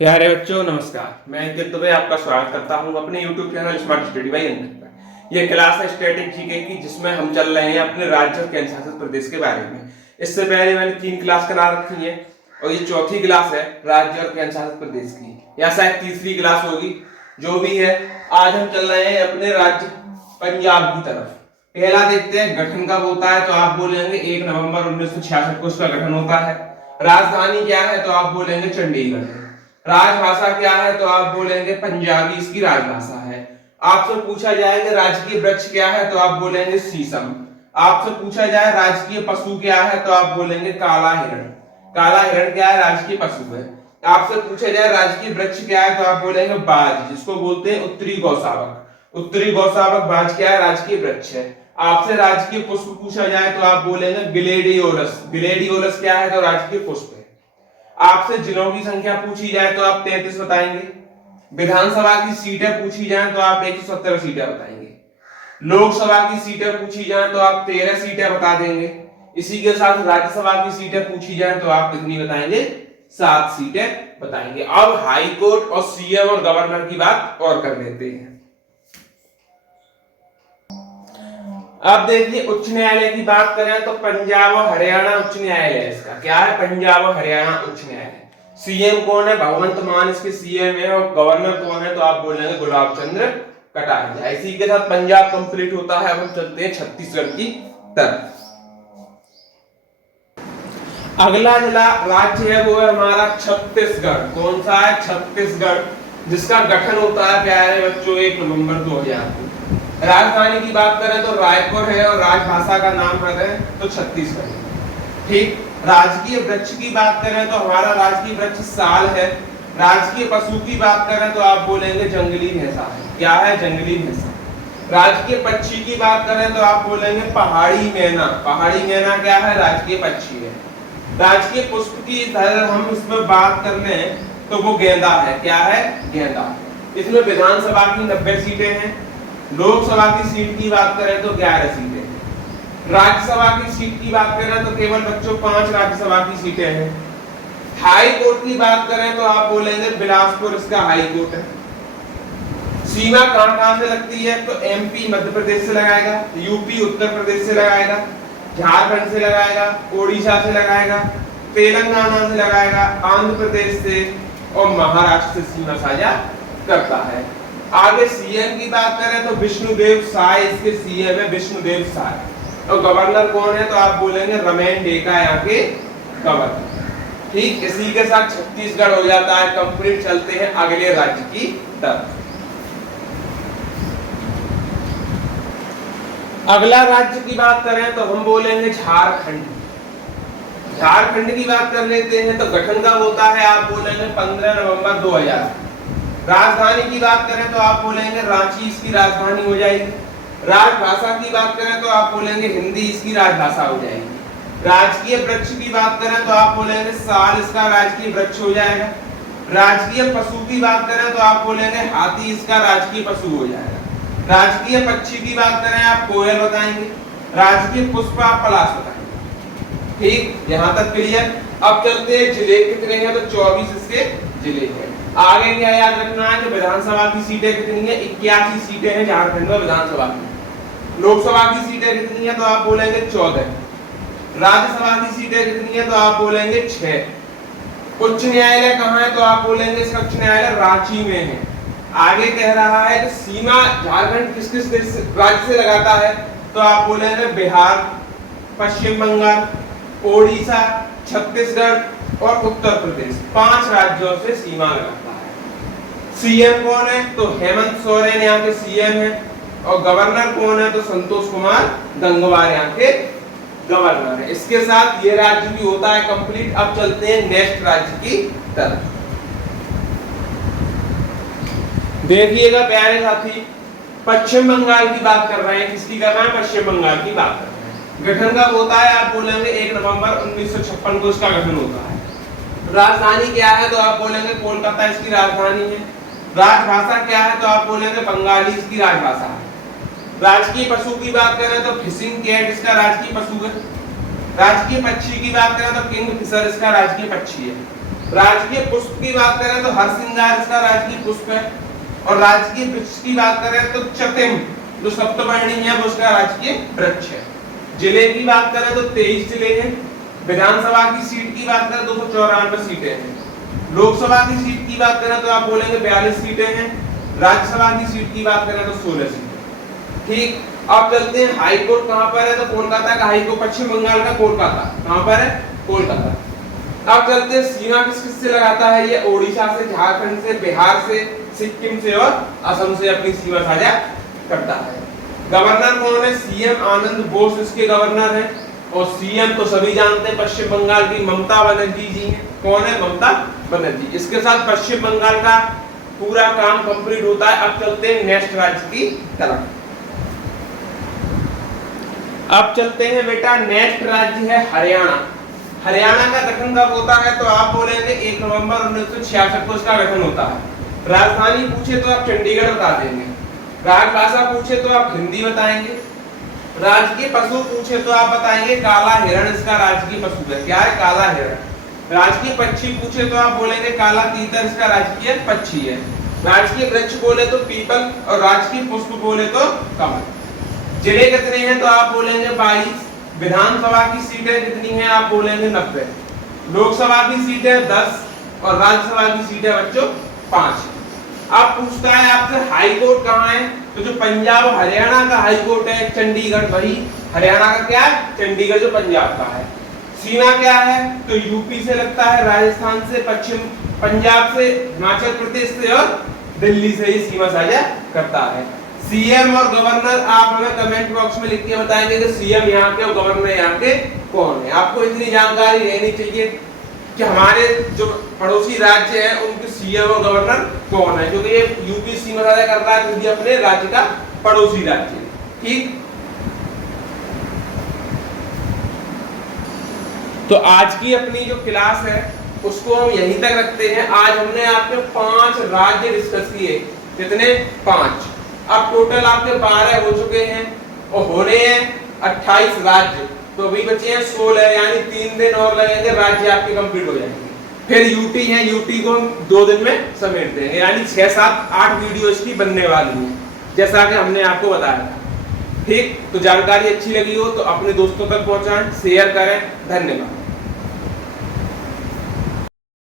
प्यारे बच्चों नमस्कार। मैं अंकित दुबे आपका स्वागत करता हूं अपने YouTube channel smart study by Ankit पर। यह क्लास है स्टैटिक जीके की, जिसमें हम चल रहे हैं अपने राज्य और केंद्र शासित प्रदेश के बारे में। इससे पहले मैंने 3 क्लास करा रखी है और ये चौथी क्लास है राज्य और केंद्र शासित प्रदेश की, या शायद तीसरी क्लास होगी। जो भी है, आज हम चल रहे हैं अपने राज्य पंजाब की तरफ। पहला देखते हैं गठन कब होता है, तो आप बोलेंगे 1 नवंबर 1966 को इसका गठन होता है। राजधानी क्या है, तो आप बोलेंगे चंडीगढ़। राजभाषा क्या है, तो आप बोलेंगे पंजाबी इसकी राजभाषा है। आपसे पूछा जाएगा राजकीय वृक्ष क्या है, तो आप बोलेंगे शीशम। आपसे पूछा जाए राजकीय पशु क्या है, तो आप बोलेंगे काला हिरण। काला हिरण क्या है, राजकीय पशु है। आपसे पूछा जाए राजकीय वृक्ष क्या है, तो आप बोलेंगे बाज, जिसको बोलते हैं उत्तरी गौशावक। उत्तरी गौशावक बाज क्या है, राजकीय वृक्ष है। आपसे राजकीय पुष्प पूछा जाए तो आप बोलेंगे ग्लेडियोलस। ग्लेडियोलस क्या है, तो राजकीय पुष्प है। आपसे जिलों की संख्या पूछी जाए तो आप 33 बताएंगे। विधानसभा की सीटें पूछी जाए तो आप 170 सीटें बताएंगे। लोकसभा की सीटें पूछी जाए तो आप 13 सीटें बता देंगे। इसी के साथ राज्यसभा की सीटें पूछी जाए तो आप कितनी बताएंगे, 7 सीटें बताएंगे। अब हाई कोर्ट और सीएम और गवर्नर की बात और कर लेते हैं। अब देखिए उच्च न्यायालय की बात करें तो पंजाब और हरियाणा उच्च न्यायालय इसका क्या है, पंजाब और हरियाणा उच्च न्यायालय। सीएम कौन है, भगवंत मान इसके सीएम है। और गवर्नर कौन है, तो आप बोलेंगे गुलाब चंद्र कटारिया। इसी के साथ पंजाब कंप्लीट होता है। अब हम चलते हैं छत्तीसगढ़ की तरफ। अगला जिला राज्य है वो है हमारा छत्तीसगढ़। कौन सा है, छत्तीसगढ़, जिसका गठन होता है प्यारे बच्चों 1 नवंबर 2000 को। राजधानी की बात करें तो रायपुर है और राजभाषा का नाम है तो छत्तीसगढ़ी। ठीक। राजकीय वृक्ष की बात करें तो हमारा राजकीय वृक्ष साल है। राजकीय पशु की बात करें तो आप बोलेंगे जंगली भैंसा है। क्या है, जंगली भैंसा। राजकीय पक्षी की बात करें तो आप बोलेंगे पहाड़ी मैना। पहाड़ी मैना क्या है, राजकीय पक्षी है। राजकीय पुष्प की अगर हम इसमें बात कर लें तो वो गेंदा है। क्या है, गेंदा। इसमें विधानसभा की 90 सीटें हैं। लोकसभा की सीट की बात करें तो 11 सीटें। राज्यसभा की सीट की बात करें तो केवल बच्चों 5 राज्यसभा की सीटें हैं। हाई कोर्ट की बात करें तो आप बोलेंगे बिलासपुर इसका हाई कोर्ट है। सीमा कहां से लगती है, तो एमपी मध्य प्रदेश से लगाएगा, यूपी उत्तर प्रदेश से लगाएगा, झारखंड से लगाएगा, ओडिशा से लगाएगा, तेलंगाना से लगाएगा, आंध्र प्रदेश से और महाराष्ट्र से सीमा साझा करता है। आगे सीएम की बात करें तो विष्णुदेव साय इसके सीएम है, विष्णुदेव साय। और गवर्नर कौन है, तो आप बोलेंगे रमेन डेका यहाँ के गवर्नर। ठीक। इसी के साथ छत्तीसगढ़ हो जाता है कंप्लीट। चलते हैं अगले राज्य की तरफ। अगला राज्य की बात करें तो हम बोलेंगे झारखंड। झारखंड की बात कर लेते हैं तो गठन कब होता है, आप बोलेंगे 15 नवंबर 2000। राजधानी की बात करें तो आप बोलेंगे रांची इसकी राजधानी हो जाएगी। राजभाषा की बात करें तो आप बोलेंगे हिंदी इसकी राजभाषा हो जाएगी। राजकीय वृक्ष की बात करें तो आप बोलेंगे साल इसका राजकीय वृक्ष हो जाएगा। राजकीय पशु की बात करें तो आप बोलेंगे हाथी इसका राजकीय पशु हो जाएगा। राजकीय पक्षी की बात करें आप कोयल बताएंगे। राजकीय पुष्प आप पलाश बताएंगे। ठीक, यहाँ तक क्लियर। अब चलते हैं जिले कितने हैं, तो 24 इसके जिले हैं। आगे क्या याद रखना है कि विधानसभा की सीटें कितनी है, 81 सीटें हैं झारखंड में विधानसभा की। लोकसभा की सीटें कितनी है, तो आप बोलेंगे 14। राज्यसभा की सीटें कितनी है, तो आप बोलेंगे 6। उच्च न्यायालय कहाँ है, तो आप बोलेंगे इसका उच्च न्यायालय रांची में है। आगे कह रहा है कि सीमा झारखंड किस किस राज्य से लगाता है, तो आप बोलेंगे बिहार, पश्चिम बंगाल, ओडिशा, छत्तीसगढ़ और उत्तर प्रदेश। 5 राज्यों से सीमा लगाता है। सीएम कौन है, तो हेमंत सोरेन यहाँ के सीएम है। और गवर्नर कौन है, तो संतोष कुमार गंगवार यहाँ के गवर्नर है। इसके साथ ये राज्य भी होता है कंप्लीट। अब चलते हैं नेक्स्ट राज्य की तरफ। देखिएगा प्यारे साथी, पश्चिम बंगाल की बात कर रहे हैं। किसकी कर रहे हैं, पश्चिम बंगाल की बात कर रहे हैं। गठन कब होता है, आप बोलेंगे 1 नवंबर 1956 को इसका गठन होता है। राजधानी क्या है, तो आप बोलेंगे कोलकाता इसकी राजधानी है। राजभाषा क्या है, तो आप बोलेंगे बंगाली इसकी राजभाषा है। राजकीय पशु की बात करें तो फिशिंग कैट इसका राजकीय पशु है। राजकीय पक्षी की बात करें तो किंग फिशर इसका राजकीय पक्षी है। राजकीय पुष्प की बात करें तो हरसिंगार इसका राजकीय पुष्प है। और राजकीय वृक्ष की बात करें तो चतिम जो सप्तपर्णी है वो उसका राजकीय वृक्ष है। जिले की बात करें तो 23 जिले हैं। विधानसभा की सीट की बात करें 294 सीटें हैं। लोकसभा की सीट की बात करें तो आप बोलेंगे 42 सीटें हैं। राज्यसभा की सीट की बात करें तो 16 सीटें। ठीक, अब चलते हैं हाई कोर्ट कहां पर है, तो कोलकाता का हाई कोर्ट, पश्चिम बंगाल का कोलकाता कहां पर है, कोलकाता। अब चलते हैं सीमा किस किस से लगाता है, ये ओडिशा से, झारखंड से, बिहार से, सिक्किम से और असम से अपनी सीमा साझा करता है। गवर्नर कौन है, सीएम आनंद बोस इसके गवर्नर हैं। और सीएम तो सभी जानते हैं पश्चिम बंगाल की ममता बनर्जी जी हैं। कौन है, ममता बनर्जी। इसके साथ पश्चिम बंगाल का पूरा काम कंप्लीट होता है। अब चलते हैं नेक्स्ट राज्य की तरफ। अब चलते हैं बेटा, नेक्स्ट राज्य है हरियाणा। हरियाणा का गठन कब होता है, तो आप बोलेंगे 1 नवंबर 1966 को इसका गठन होता है। राजधानी पूछे तो आप चंडीगढ़ बता देंगे। राजभाषा पूछे तो आप हिंदी बताएंगे। राजकीय पशु पूछे तो आप बताएंगे काला हिरण इसका राजकीय पशु है। क्या है, काला हिरण। राजकीय पक्षी पूछे तो आप बोलेंगे काला तीतर इसका राजकीय पक्षी है। राजकीय वृक्ष बोले तो पीपल और राजकीय पुष्प बोले तो कमल। जिले कितने हैं, तो आप बोलेंगे 22। विधानसभा की सीटें कितनी हैं, आप बोलेंगे 90। लोकसभा की सीटें 10 और राज्यसभा की सीटें बच्चों 5। अब पूछता है आपसे हाई कोर्ट कहाँ है, तो जो पंजाब और हरियाणा का हाई कोर्ट है चंडीगढ़, वही हरियाणा का क्या है, चंडीगढ़ जो पंजाब का है। सीमा क्या है, तो यूपी से लगता है, राजस्थान से, पश्चिम पंजाब से, हिमाचल प्रदेश से और दिल्ली से ये सीमा साझा करता है। सीएम और गवर्नर आप हमें कमेंट बॉक्स में लिख के बताएंगे कि सीएम यहाँ के और गवर्नर यहाँ के कौन है। आपको इतनी जानकारी रहनी चाहिए कि हमारे जो पड़ोसी राज्य हैं उनके सीएम और गवर्नर कौन है, क्योंकि ये यूपी सीमा साझा करता है क्योंकि अपने राज्य का पड़ोसी राज्य। ठीक, तो आज की अपनी जो क्लास है उसको हम यहीं तक रखते हैं। आज हमने आपके 5 राज्य डिस्कस किए। कितने, 5। अब टोटल आपके 12 हो चुके हैं और होने हैं 28 राज्य। तो अभी बचे हैं 16, यानी 3 दिन और लगेंगे, राज्य आपके कंप्लीट हो जाएंगे। फिर यूटी है, यूटी को हम 2 दिन में समेट देंगे, यानी 6, 7, 8 वीडियो इसकी बनने वाली है, जैसा कि हमने आपको बताया था। ठीक, तो जानकारी अच्छी लगी हो तो अपने दोस्तों तक पहुंचाएं, शेयर करें। धन्यवाद।